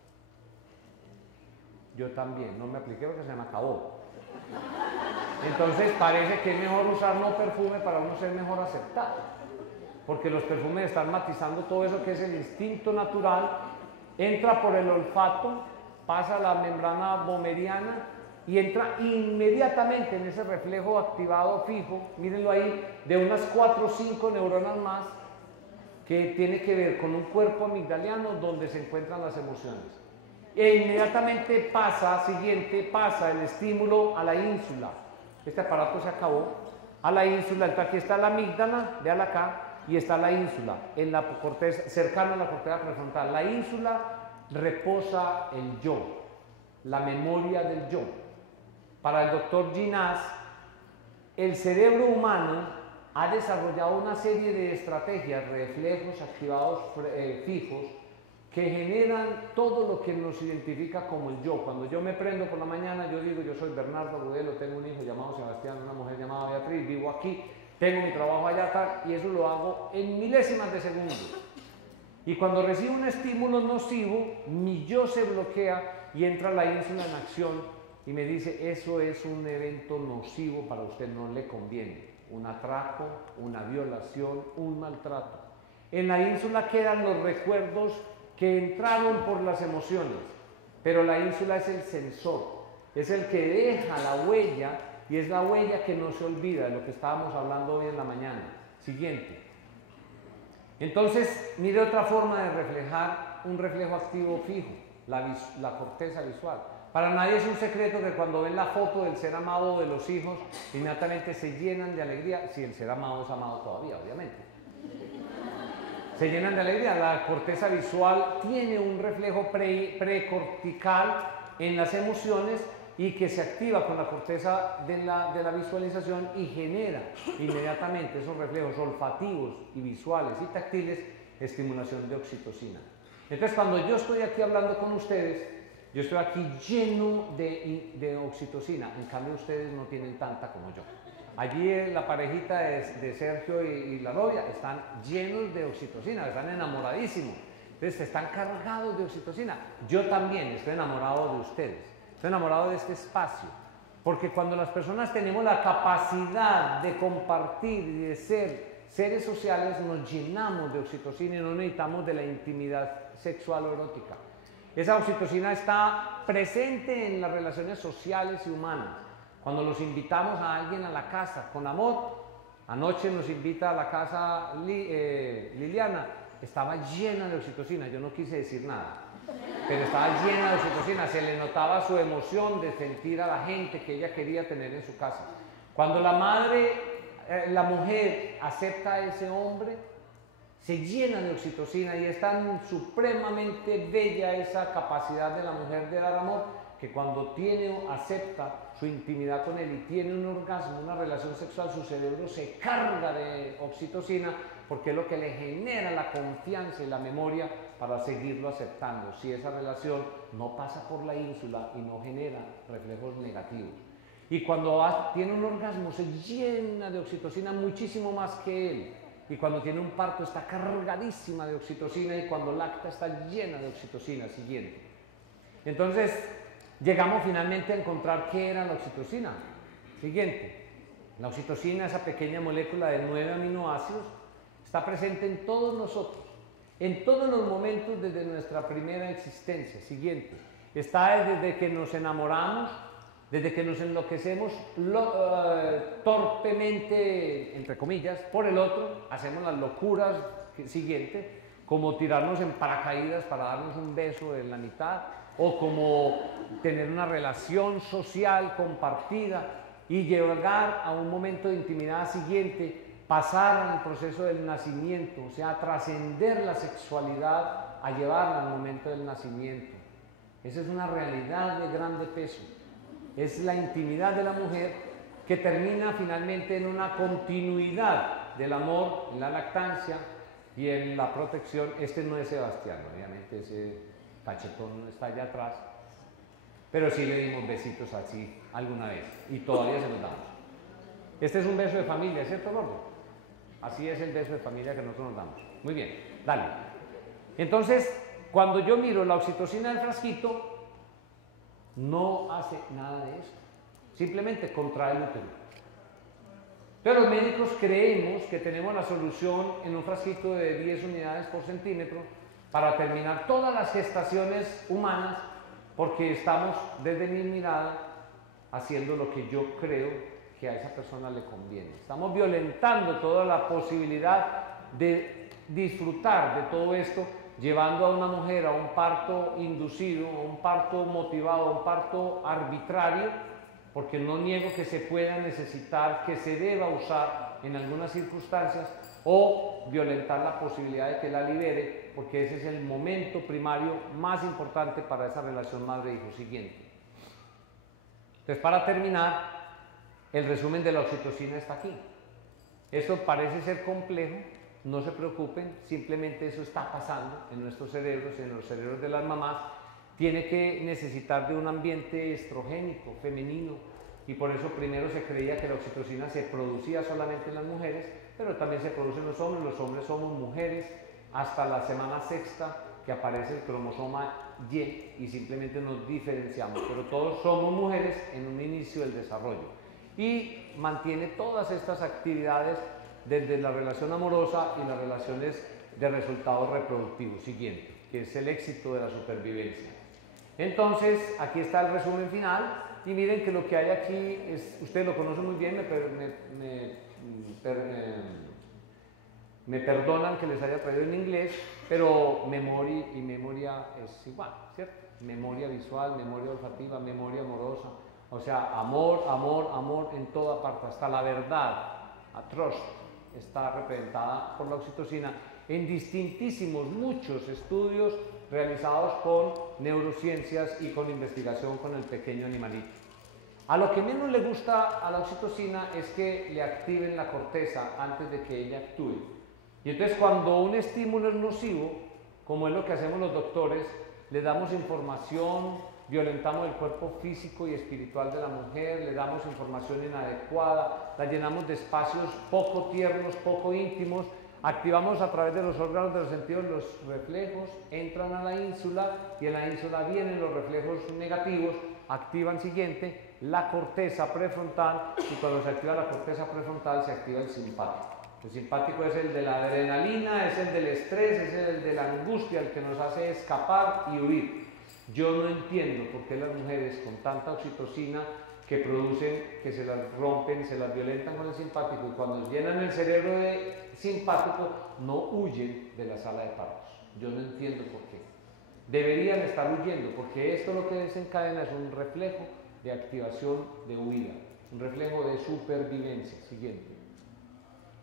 Yo también, no me apliqué porque se me acabó. Entonces parece que es mejor usar no perfume para uno ser mejor aceptado, porque los perfumes están matizando todo eso que es el instinto natural, entra por el olfato, pasa la membrana bomeriana y entra inmediatamente en ese reflejo activado fijo, mírenlo ahí, de unas 4 o 5 neuronas más, que tiene que ver con un cuerpo amigdaliano donde se encuentran las emociones. E inmediatamente pasa el estímulo a la ínsula. Este aparato se acabó. A la ínsula, entonces aquí está la amígdala, véala acá, y está la ínsula, en la corteza, cercano a la corteza prefrontal. La ínsula reposa el yo, la memoria del yo. Para el doctor Ginás, el cerebro humano ha desarrollado una serie de estrategias, reflejos activados fijos, que generan todo lo que nos identifica como el yo. Cuando yo me prendo por la mañana, yo digo: yo soy Bernardo Rudelo, tengo un hijo llamado Sebastián, una mujer llamada Beatriz, vivo aquí, tengo mi trabajo allá, tal, y eso lo hago en milésimas de segundo. Y cuando recibo un estímulo nocivo, mi yo se bloquea y entra la ínsula en acción y me dice: eso es un evento nocivo para usted, no le conviene. Un atraco, una violación, un maltrato. En la ínsula quedan los recuerdos que entraron por las emociones, pero la ínsula es el sensor, es el que deja la huella, y es la huella que no se olvida, de lo que estábamos hablando hoy en la mañana. Siguiente. Entonces, mire otra forma de reflejar un reflejo activo fijo, la corteza visual. Para nadie es un secreto que cuando ven la foto del ser amado de los hijos, inmediatamente se llenan de alegría, si el ser amado es amado todavía, obviamente. Se llenan de alegría. La corteza visual tiene un reflejo precortical en las emociones y que se activa con la corteza de la visualización y genera inmediatamente esos reflejos olfativos y visuales y táctiles, estimulación de oxitocina. Entonces, cuando yo estoy aquí hablando con ustedes, yo estoy aquí lleno de oxitocina, en cambio ustedes no tienen tanta como yo. Allí la parejita de Sergio y la novia están llenos de oxitocina, están enamoradísimos, entonces están cargados de oxitocina. Yo también estoy enamorado de ustedes, estoy enamorado de este espacio, porque cuando las personas tenemos la capacidad de compartir y de ser seres sociales, nos llenamos de oxitocina y no necesitamos de la intimidad sexual o erótica. Esa oxitocina está presente en las relaciones sociales y humanas. Cuando los invitamos a alguien a la casa con amor, anoche nos invita a la casa Liliana, estaba llena de oxitocina, yo no quise decir nada, pero estaba llena de oxitocina, se le notaba su emoción de sentir a la gente que ella quería tener en su casa. Cuando la mujer acepta a ese hombre, se llena de oxitocina y es tan supremamente bella esa capacidad de la mujer de dar amor, que cuando acepta su intimidad con él y tiene un orgasmo, una relación sexual, su cerebro se carga de oxitocina porque es lo que le genera la confianza y la memoria para seguirlo aceptando, si esa relación no pasa por la ínsula y no genera reflejos negativos. Y cuando tiene un orgasmo se llena de oxitocina muchísimo más que él. Y cuando tiene un parto está cargadísima de oxitocina y cuando lacta está llena de oxitocina. Siguiente. Entonces, llegamos finalmente a encontrar qué era la oxitocina. Siguiente. La oxitocina, esa pequeña molécula de 9 aminoácidos, está presente en todos nosotros, en todos los momentos desde nuestra primera existencia. Siguiente. Está desde que nos enamoramos, desde que nos enloquecemos torpemente, entre comillas, por el otro, hacemos las locuras siguientes, como tirarnos en paracaídas para darnos un beso en la mitad, o como tener una relación social compartida y llegar a un momento de intimidad siguiente, pasar al proceso del nacimiento, o sea, trascender la sexualidad a llevarla al momento del nacimiento. Esa es una realidad de grande peso. Es la intimidad de la mujer que termina finalmente en una continuidad del amor, en la lactancia y en la protección. Este no es Sebastián, obviamente, ese cachetón está allá atrás, pero sí le dimos besitos así alguna vez y todavía se los damos. Este es un beso de familia, ¿cierto, gordo? Así es el beso de familia que nosotros nos damos. Muy bien, dale. Entonces, cuando yo miro la oxitocina del frasquito, no hace nada de eso, simplemente contrae el útero. Pero los médicos creemos que tenemos la solución en un frasquito de 10 unidades por centímetro para terminar todas las gestaciones humanas, porque estamos desde mi mirada haciendo lo que yo creo que a esa persona le conviene. Estamos violentando toda la posibilidad de disfrutar de todo esto, llevando a una mujer a un parto inducido, a un parto motivado, a un parto arbitrario, porque no niego que se pueda necesitar, que se deba usar en algunas circunstancias, o violentar la posibilidad de que la libere, porque ese es el momento primario más importante para esa relación madre-hijo. Siguiente. Entonces, para terminar, el resumen de la oxitocina está aquí. Esto parece ser complejo, no se preocupen, simplemente eso está pasando en nuestros cerebros, en los cerebros de las mamás. Tiene que necesitar de un ambiente estrogénico, femenino, y por eso primero se creía que la oxitocina se producía solamente en las mujeres, pero también se produce en los hombres somos mujeres hasta la semana sexta, que aparece el cromosoma Y y simplemente nos diferenciamos, pero todos somos mujeres en un inicio del desarrollo. Y mantiene todas estas actividades desde la relación amorosa y las relaciones de resultados reproductivos. Siguiente, que es el éxito de la supervivencia. Entonces, aquí está el resumen final y miren que lo que hay aquí es, ustedes lo conocen muy bien, Me perdonan que les haya traído en inglés, pero memoria y memoria es igual, ¿cierto? Memoria visual, memoria olfativa, memoria amorosa. O sea, amor, amor, amor en toda parte, hasta la verdad, a trust, está representada por la oxitocina en distintísimos, muchos estudios realizados con neurociencias y con investigación con el pequeño animalito. A lo que menos le gusta a la oxitocina es que le activen la corteza antes de que ella actúe. Y entonces cuando un estímulo es nocivo, como es lo que hacemos los doctores, le damos información, violentamos el cuerpo físico y espiritual de la mujer, le damos información inadecuada, la llenamos de espacios poco tiernos, poco íntimos, activamos a través de los órganos de los sentidos los reflejos, entran a la ínsula y en la ínsula vienen los reflejos negativos, activan siguiente la corteza prefrontal y cuando se activa la corteza prefrontal se activa el simpático. El simpático es el de la adrenalina, es el del estrés, es el de la angustia, el que nos hace escapar y huir. Yo no entiendo por qué las mujeres con tanta oxitocina que producen, que se las rompen, se las violentan con el simpático y cuando llenan el cerebro de simpático no huyen de la sala de partos. Yo no entiendo por qué. Deberían estar huyendo porque esto lo que desencadena es un reflejo de activación de huida, un reflejo de supervivencia. Siguiente.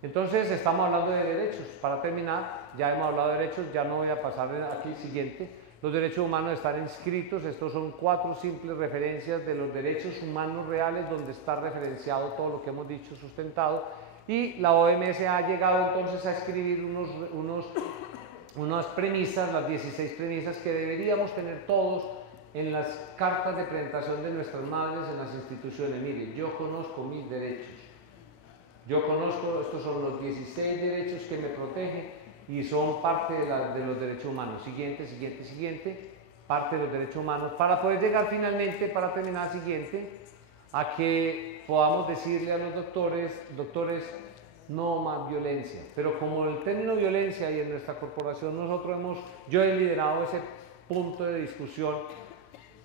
Entonces estamos hablando de derechos. Para terminar, ya hemos hablado de derechos, ya no voy a pasar aquí siguiente. Los derechos humanos están inscritos, estos son 4 simples referencias de los derechos humanos reales donde está referenciado todo lo que hemos dicho, sustentado, y la OMS ha llegado entonces a escribir unas premisas, las 16 premisas que deberíamos tener todos en las cartas de presentación de nuestras madres en las instituciones. Mire, yo conozco mis derechos. Yo conozco, estos son los 16 derechos que me protegen y son parte de los derechos humanos. Siguiente, siguiente, siguiente, parte de los derechos humanos, para poder llegar finalmente, para terminar, siguiente, a que podamos decirle a los doctores, no más violencia. Pero como el término violencia y en nuestra corporación yo he liderado ese punto de discusión.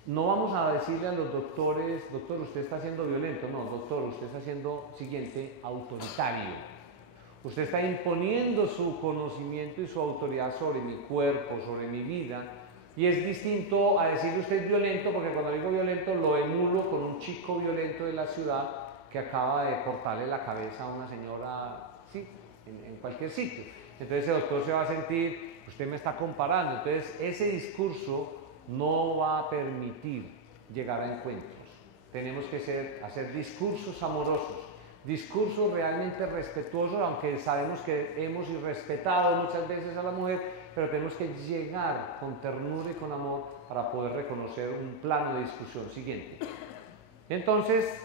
No vamos a decirle a los doctores, doctor, usted está siendo violento. No, doctor, usted está siendo, siguiente, autoritario. Usted está imponiendo su conocimiento y su autoridad sobre mi cuerpo, sobre mi vida. Y es distinto a decirle usted es violento, porque cuando digo violento lo emulo con un chico violento de la ciudad que acaba de cortarle la cabeza a una señora, sí, en cualquier sitio. Entonces el doctor se va a sentir, usted me está comparando. Entonces ese discurso no va a permitir llegar a encuentros. Tenemos que hacer discursos amorosos, discursos realmente respetuosos, aunque sabemos que hemos irrespetado muchas veces a la mujer, pero tenemos que llegar con ternura y con amor para poder reconocer un plano de discusión siguiente. Entonces,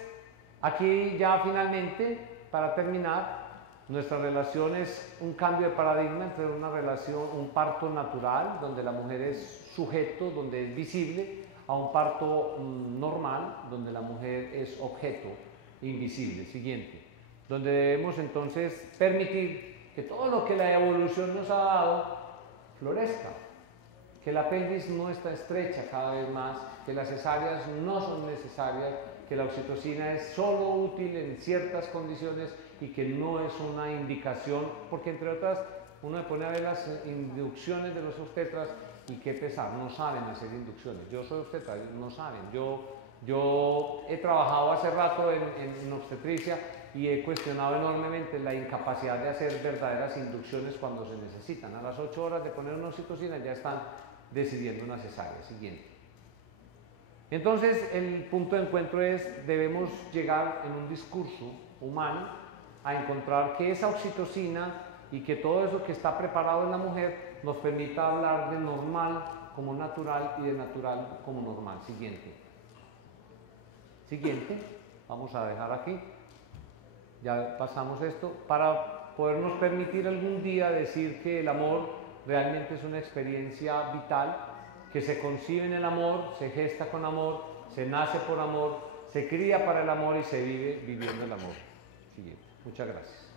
aquí ya finalmente, para terminar, nuestra relación es un cambio de paradigma entre una relación, un parto natural, donde la mujer es sujeto, donde es visible, a un parto normal, donde la mujer es objeto, invisible. Siguiente. Donde debemos entonces permitir que todo lo que la evolución nos ha dado florezca, que la pelvis no está estrecha cada vez más, que las cesáreas no son necesarias, que la oxitocina es solo útil en ciertas condiciones y que no es una indicación, porque entre otras uno se pone a ver las inducciones de los obstetras y qué pesar, no saben hacer inducciones. Yo soy obstetra, no saben. Yo he trabajado hace rato en obstetricia y he cuestionado enormemente la incapacidad de hacer verdaderas inducciones cuando se necesitan. A las 8 horas de poner una oxitocina ya están decidiendo una cesárea. Siguiente. Entonces el punto de encuentro es, debemos llegar en un discurso humano a encontrar que esa oxitocina y que todo eso que está preparado en la mujer nos permita hablar de normal como natural y de natural como normal. Siguiente. Siguiente. Vamos a dejar aquí. Ya pasamos esto. Para podernos permitir algún día decir que el amor realmente es una experiencia vital, que se concibe en el amor, se gesta con amor, se nace por amor, se cría para el amor y se vive viviendo el amor. Siguiente. Muchas gracias.